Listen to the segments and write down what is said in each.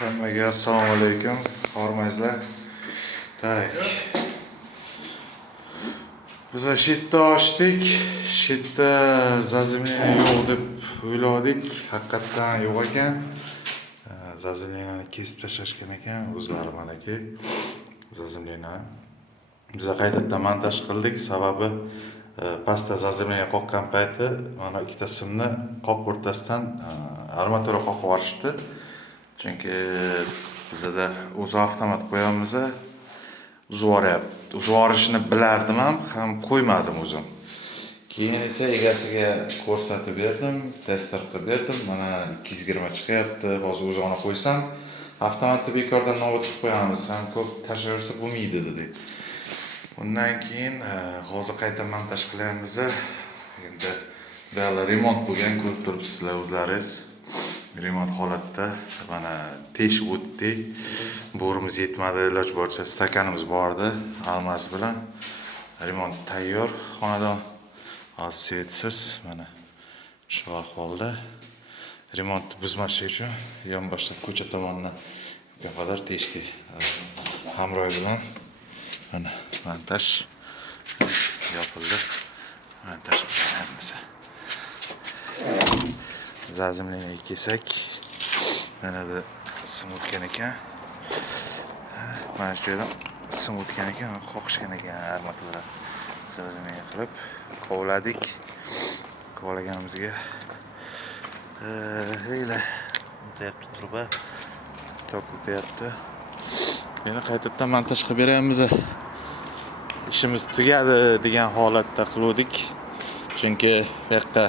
Hammaga assalomu alaykum, hormatlar. Tak. Biz shitda ochdik. Shitda zazimlina yo'q deb o'yladik. Haqiqatan yo'q ekan. Zazimlinani kesib tashlashgan ekan, o'zlari manaki. Zazimlina. Biz qaytadan montaj qildik, sababi pastda zazimlina qoqqan payti mana ikkita simni qoq o'rtasidan armatura qoqib yuborishdi. Chunki bizda o'zi avtomat qo'yamiz. Uzib yuborishini bilardim ham qo'ymadim o'zim. Keyin esa egasiga ko'rsatib berdim, tester qilib berdim. Mana 220 chiqyapti. Hozir o'zini qo'ysam, avtomatni bekordan nobud qilib qo'yamiz. Ham ko'p tashlaversa bo'lmaydi dedi. Undan keyin hozir qayta montaj qilyapmiz. Endi buyoqlar remont bo'lgan, ko'rib turibsizlar o'zlaringiz. Remont holatda mana teshib o'tdi. Borimiz yetmadi, iloj boricha stakanimiz bor edi, almas bilan. Remont tayyor, xonadon hozir svetsiz, mana shu ahvolda. Remontni buzmaslik uchun yonboshdan ko'cha tomonidan qadar teshdik. Hamroy bilan mana montaj yopildi. Montaj qilyapmiz. Zazimlini kesak. Mana bu sim o'tgan ekan. Mana shu yerdan sim o'tgan ekan, qoqishgan ekan armatura. Zazimlini qilib qovladik. Qovlaganimizga heyla o'tayapti truba. Tok o'tayapti. Yana qaytadan montaj qilib beramiz. İşimiz tugadi degan holatda qildik. Chunki bu yoqqa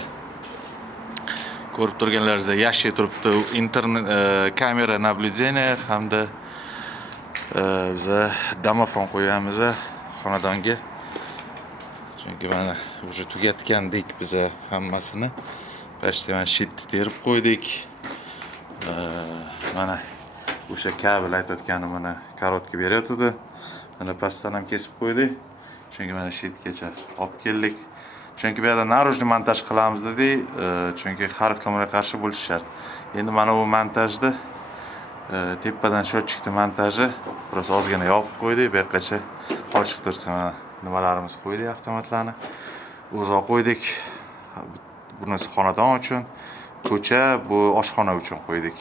ko'rib turganlaringizda yashil turibdi. Internet kamera naблюдения hamda biza domofon qo'yamiz xonadonga. Chunki mana уже tugatgandik biz hammasini. Bashtaman shitni terib qo'ydik. Mana o'sha kabel aytayotganim mana korotka beryapti. Mana pastdan ham kesib qo'ydik. Chunki mana shitgacha olib keldik. Chunki bu yerda narujniy montaj qilamiz dedik. Chunki har tomonga qarshi bo'lish shart. Endi mana bu montajni tepadan shotchikni montaji biroz ozgina yopib qo'ydik. Bu yoqqacha ochiq tursin. Nimalarimiz qo'ydik, avtomatlarni o'zoq qo'ydik. Bunisi xonadon uchun, ko'cha bu oshxona uchun qo'ydik.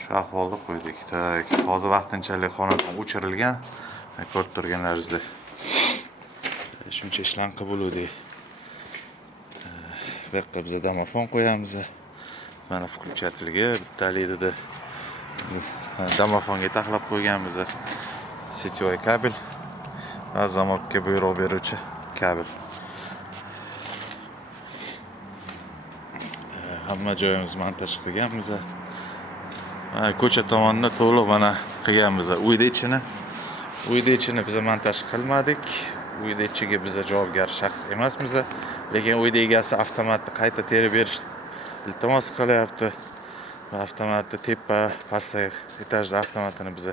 Shu ahvolda qo'ydik. Tak, hozir vaqtinchalik xonadon o'chirilgan. Ko'rib turganlaringizdek. Shuncha ishlarni qilib bo'ldik. Bu yoqqa biz domofon qo'yamiz. Mana включательga bittalikda domofonga taxlab qo'yganmiz. Sетевой kabel va zamokka buyruq beruvchi kabel. Hamma joyimiz montaj qilganmiz. Ko'cha tomonidan to'liq mana qilganmiz. Uyda ichini biz montaj qilmadik. Uyda ichiga biz javobgar shaxs emasmiz. Lekin uyda egasi avtomatni qayta terib berish iltimos qilyapti. Avtomatni tepa, pastki etajda avtomatini biz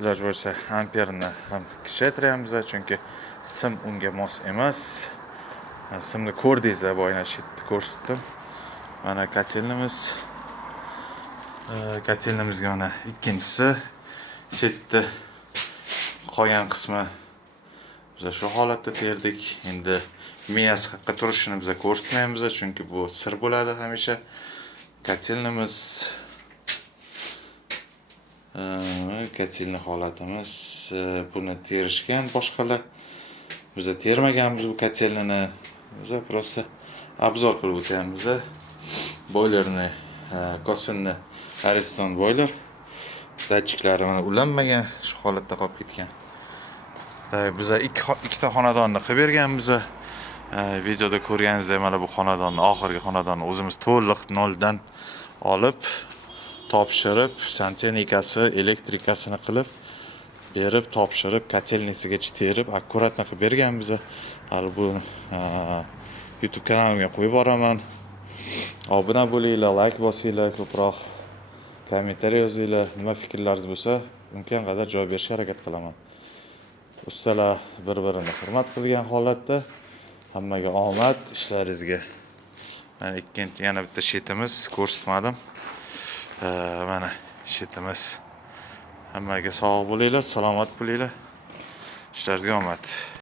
iloj bo'lsa amperni ham kishaytiryapmiz. Chunki sim unga mos emas. Simni ko'rdingizlar, boyana shitni ko'rsatdim. Mana kotelnimiz. Kotelnimizga mana ikkinchisi setni qolgan qismi biz shu holatda terdik. Endi miyasi haqqa turishini biz ko'rsatmaymiz, chunki bu sir bo'ladi hamisha. Kotelnimiz kotelni holatimiz buni terishgan boshqalar. Biz termaganmiz bu kotelni. Biz просто obzor qilib o'tamiz. Boilerni, kosvinni Ariston boiler. Datchiklari mana ulanmagan, shu holatda qolib ketgan. Biz ikkita xonadonni qilib berganmiz. Videoda ko'rganingizdek mana bu xonadonni, oxirgi xonadonni o'zimiz to'liq noldan olib, topshirib, santexnikasi, elektrikasini qilib berib, topshirib, kotelnisigacha terib, akkuratni qilib berganmiz. Hali bu YouTube kanalimga qo'yib boraman. Obuna bo'linglar, like bosinglar, ko'proq kommentariy yozinglar. Nima fikrlaringiz bo'lsa, imkon qadar javob berishga harakat qilaman. Ustalar bir-birini hurmat qilgan holatda hammaga omad ishlaringizga. Mana ikkinchi yana bitta shetimiz ko'rsatmadim. Mana Shetimiz. Hammaga sog' bo'linglar, salomat bo'linglar. Ishlaringizga omad.